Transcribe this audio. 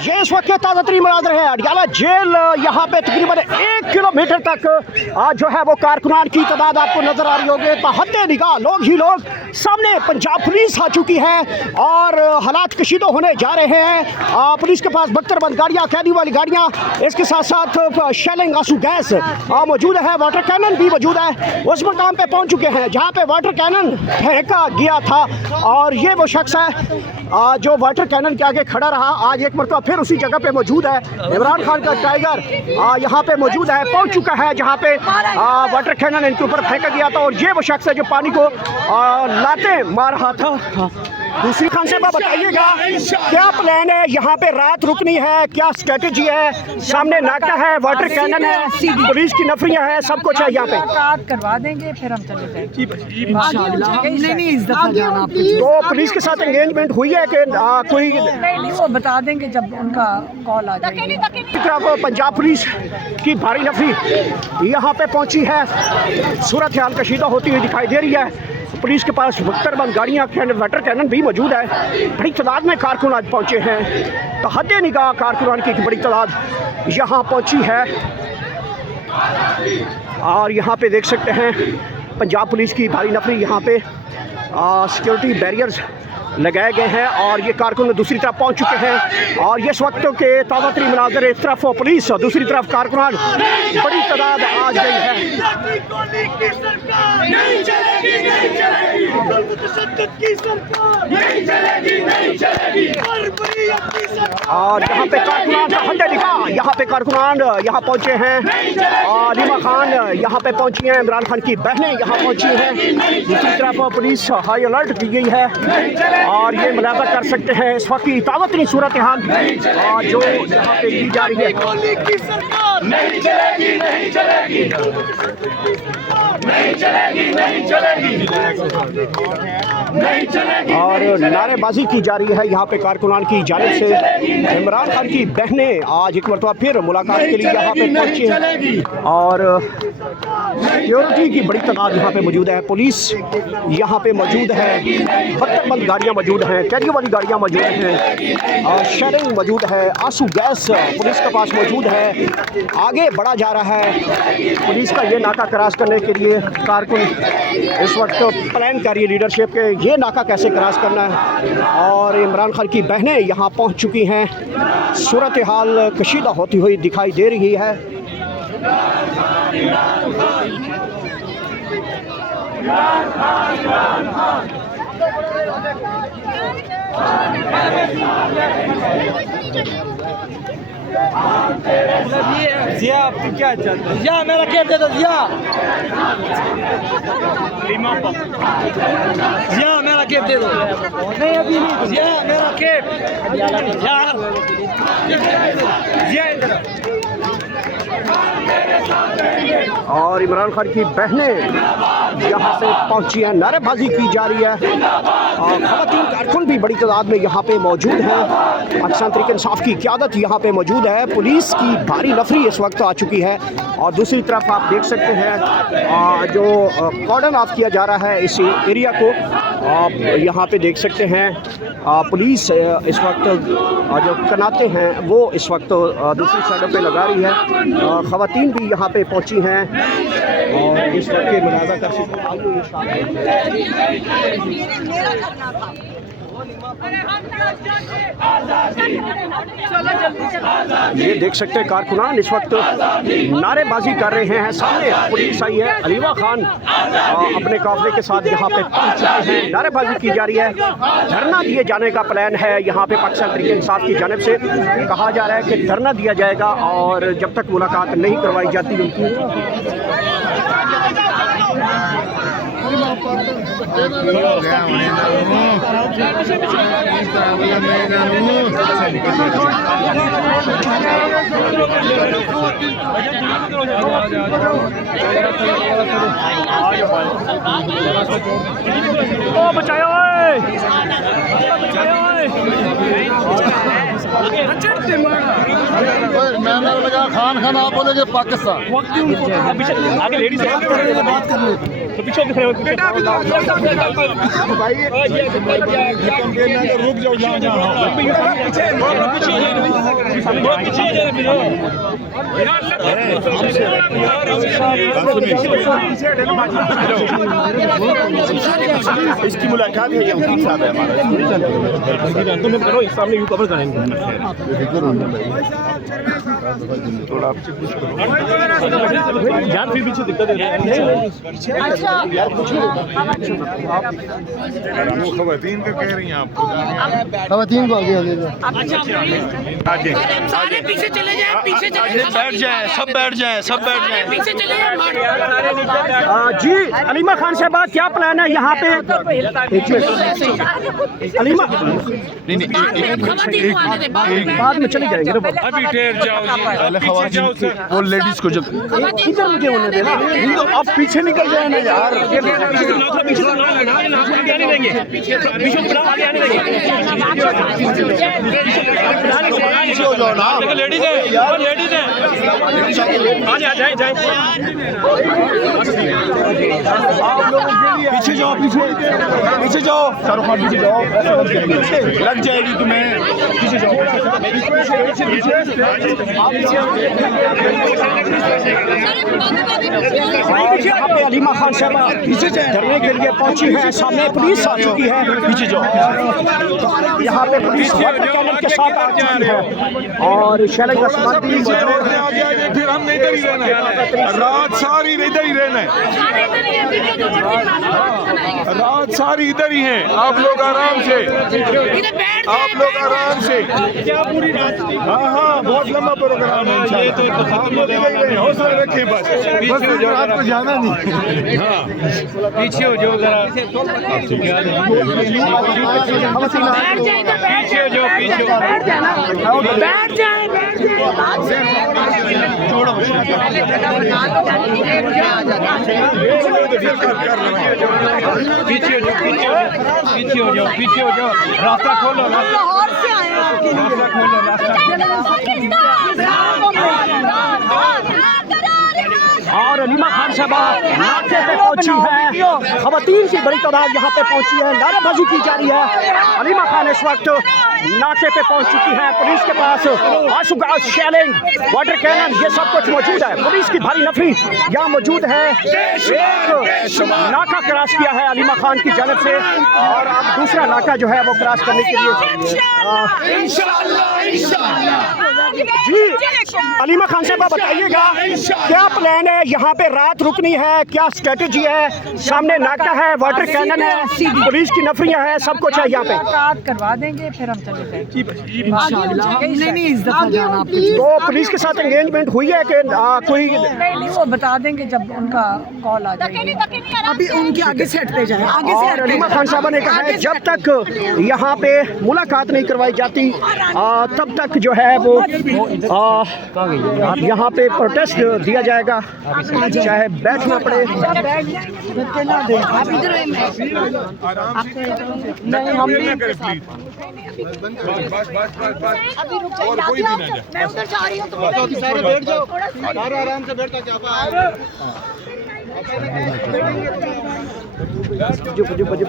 ये इस वक्त ताज़ा तरीन मनाज़र है। अडयाला जेल यहाँ पे तकरीबन 1 किलोमीटर तक जो है वो कारकुनान की तादाद आपको नजर आ रही होगी। तहद्दे निगाह लोग ही लोग, सामने पंजाब पुलिस आ चुकी है और हालात कशीदा होने जा रहे हैं। पुलिस के पास बख्तरबंद गाड़ियाँ, कैदी वाली गाड़ियाँ, इसके साथ साथ शेलिंग आंसू गैस मौजूद है, वाटर कैनन भी मौजूद है। उस मकाम पे पहुँच चुके हैं जहाँ पे वाटर कैनन फेंका गया था और ये वो शख्स है जो वाटर कैनन के आगे खड़ा रहा। आज एक मरतबा फिर उसी जगह पे मौजूद है। इमरान खान का टाइगर यहाँ पे मौजूद है, पहुँच चुका है जहाँ पे वाटर कैनन इनके ऊपर फेंका गया था और ये वो शख्स है जो पानी को लाते मार रहा था। दूसरी खान से बताइएगा क्या प्लान है, यहाँ पे रात रुकनी है, क्या स्ट्रेटजी है? सामने नाका है, वाटर कैनन है, पुलिस की नफरियाँ हैं, सब कुछ है यहाँ पे। करवा देंगे फिर हम चले जाएंगे। तो पुलिस के साथ एंगेजमेंट हुई है कि कोई? नहीं, वो बता देंगे जब उनका कॉल आ जाएगा। तरफ पंजाब पुलिस की भारी नफरी यहाँ पे पहुँची है, सूरत हाल कशीदा होती हुई दिखाई दे रही है। पुलिस के पास बख्तरबंद गाड़ियाँ, वाटर कैनन भी मौजूद है। बड़ी तादाद में कारकुन आज पहुँचे हैं। तहद्दे निगाह कारकुनान की बड़ी तादाद यहाँ पहुँची है और यहाँ पे देख सकते हैं पंजाब पुलिस की भारी नफरी यहाँ पे सिक्योरिटी बैरियर्स लगाए गए हैं और ये कारकुन दूसरी तरफ पहुंच चुके हैं और ये इस वक्त के ताज़ा तरीन मनाज़र, एक तरफ पुलिस और दूसरी तरफ कारकुनान, बड़ी तादाद आज गई है। और यहाँ पे कारकुनान तहद्दे निगाह, यहाँ पे कारकुनान यहाँ पहुँचे हैं। रीमा खान यहाँ पे पहुँची हैं, इमरान खान की बहनें यहाँ पहुँची हैं। दूसरी तरफ पुलिस हाई अलर्ट की गई है और ये मुलाजा कर सकते हैं इस वक्त की ताज़ा तरीन सूरत हाल जो यहाँ पे की जा रही है। नहीं चलेगी, नहीं चलेगी, नहीं चलेगी, नहीं चलेगी, नहीं चलेगी। और नारेबाजी की जा रही है यहाँ पे कारकुनान की जानिब से। इमरान खान की बहनें आज एक मरतबा फिर मुलाकात के लिए यहाँ पे पहुँची हैं और सिक्योरिटी की बड़ी तादाद यहाँ पे मौजूद है। पुलिस यहाँ पे मौजूद है, बख्तरबंद गाड़ियाँ मौजूद हैं, कैदियों वाली गाड़ियाँ मौजूद हैं और शेरिंग मौजूद है, आंसू गैस पुलिस के पास मौजूद है। आगे बढ़ा जा रहा है पुलिस का ये नाका क्रॉस करने के लिए। कारकुन इस वक्त प्लान कर रही है लीडरशिप के ये नाका कैसे क्रॉस करना है और इमरान खान की बहनें यहाँ पहुँच चुकी हैं। सूरत हाल कशीदा होती हुई दिखाई दे रही है। जिया आपको क्या चाहते हैं? जिया मेरा केप दे दो। जिया मेरा केप दे दो। नहीं अभी नहीं। जिया मेरा केप यार, जिया इधर। और इमरान खान की बहनें यहाँ पे पहुँची हैं, नारेबाजी की जा रही है और ख़वातीन कारकुन भी बड़ी तादाद में यहाँ पे मौजूद हैं। पाकिस्तान तहरीक इंसाफ की क़यादत यहाँ पे मौजूद है। पुलिस की भारी नफरी इस वक्त आ चुकी है और दूसरी तरफ आप देख सकते हैं जो कॉर्डन ऑफ किया जा रहा है इस एरिया को। आप यहाँ पे देख सकते हैं पुलिस इस वक्त जो कनाते हैं वो इस वक्त दूसरी साइडों पे लगा रही है। ख़वातीन भी यहाँ पे पहुँची हैं और इस वक्त के मुलाजा कर सकते ये देख सकते हैं कारकुनान इस वक्त नारेबाजी कर रहे हैं। सामने पुलिस आई है, अलीवा खान अपने काफिले के साथ यहाँ पे पहुँच चुके हैं। नारेबाजी की जा रही है, धरना दिए जाने का प्लान है यहाँ पे पाकिस्तान तहरीक इंसाफ की जानिब से। कहा जा रहा है कि धरना दिया जाएगा और जब तक मुलाकात नहीं करवाई जाती उनकी। बचाओ मैंने लगा खान खान, आप बोलेंगे पाकिस्तान। आगे लेडीज बात कर लो तो पीछे खड़े हो रुक जाओ, इसकी मुलाकात है, ये उनके साथ है हमारा। तो मैं करो सामने यू कवर करेंगे। थोड़ा जान फिर पीछे दिक्कत है। अच्छा वो खवातीन का कह रही हैं आप। खवातीन को आगे आगे आगे सारे पीछे चले जाए, पीछे चले जाए, बैठ जाए, सब बैठ जाए, सब बैठ जाए। पीछे चले जाए। जी अलीमा खान साहबा, क्या प्लान है यहाँ पे? अलीमा बाद में चले जाएंगे ना, अभी ठहर जाओ जी, पीछे जाओ सर। वो लेडीज को जब इधर मुझे होने देना। आप पीछे निकल जाए ना यार। पीछे हो जाओ ना, लेडीज है, लेडीज है। पीछे जाओ, पीछे जाओ, शाहरुख खान पीछे जाओ, लग जाएगी तुम्हें। पीछे जाओ, यहाँ पे अलीमा खान साहबा धरने के लिए पहुंची है। सामने पुलिस आ चुकी है। पीछे जाओ। यहाँ पे पुलिस वाटर कैनन के साथ आ चुकी है और शैलेंद्र समाधि फिर हम इधर ही रहना है, रात सारी इधर ही रहना है, रात सारी इधर ही है। आप लोग आराम से, आप लोग आराम से। हाँ हाँ, बहुत लंबा प्रोग्राम है इंशाल्लाह। आप लोग इधर ही रहें, हौसला रखें बस, बस रात को जाना नहीं। हाँ पीछे हो जाओ जरा, पीछे हो जाओ, पीछे बैठ जाए, पीछे हो जाओ, पीछे हो जाओ, रास्ता खोलो, लाहौर से आए हैं आपके लिए। रास्ता खोलो, और अलीमा खान साहबा नाके पे पहुंची है। खवातीन की बड़ी तादाद यहाँ पे पहुंची है, नारेबाजी की जा रही है। अलीमा खान इस वक्त नाके पे पहुंच चुकी है। पुलिस के पास आंसू गैस, शेलिंग, वाटर कैनन, ये सब कुछ मौजूद है। पुलिस की भारी नफरी यहाँ मौजूद है। एक नाका क्रॉस किया है अलीमा खान की जानब से और अब दूसरा नाका जो है वो क्रॉस करने के लिए जी अलीमा खान साहबा बताइएगा क्या प्लान है? यहाँ पे रात रुकनी है, क्या स्ट्रेटेजी है? सामने नाका है, वाटर कैनन है, पुलिस की नफरियां हैं, सब कुछ है यहाँ पे। मुलाकात करवा देंगे फिर हम चले जाएंगे। नहीं इस दफा जाना। तो पुलिस के साथ एंगेजमेंट हुई है कि कोई? नहीं, वो बता देंगे जब उनका कॉल आ जाएगा। अभी उनके आगे से हटते जाए, आगे से और अलीमा खान साहबा ने कहा है जब तक यहाँ पे मुलाकात नहीं करवाई जाती तब तक जो है वो यहाँ पे प्रोटेस्ट दिया जाएगा, चाहे बैठना पड़े। नहीं हम अभी रुक जाइए, कोई भी ना जाए। मैं उधर जा रही हूँ, सारे बैठ जाओ, सारे आराम से बैठ जाओ। बजे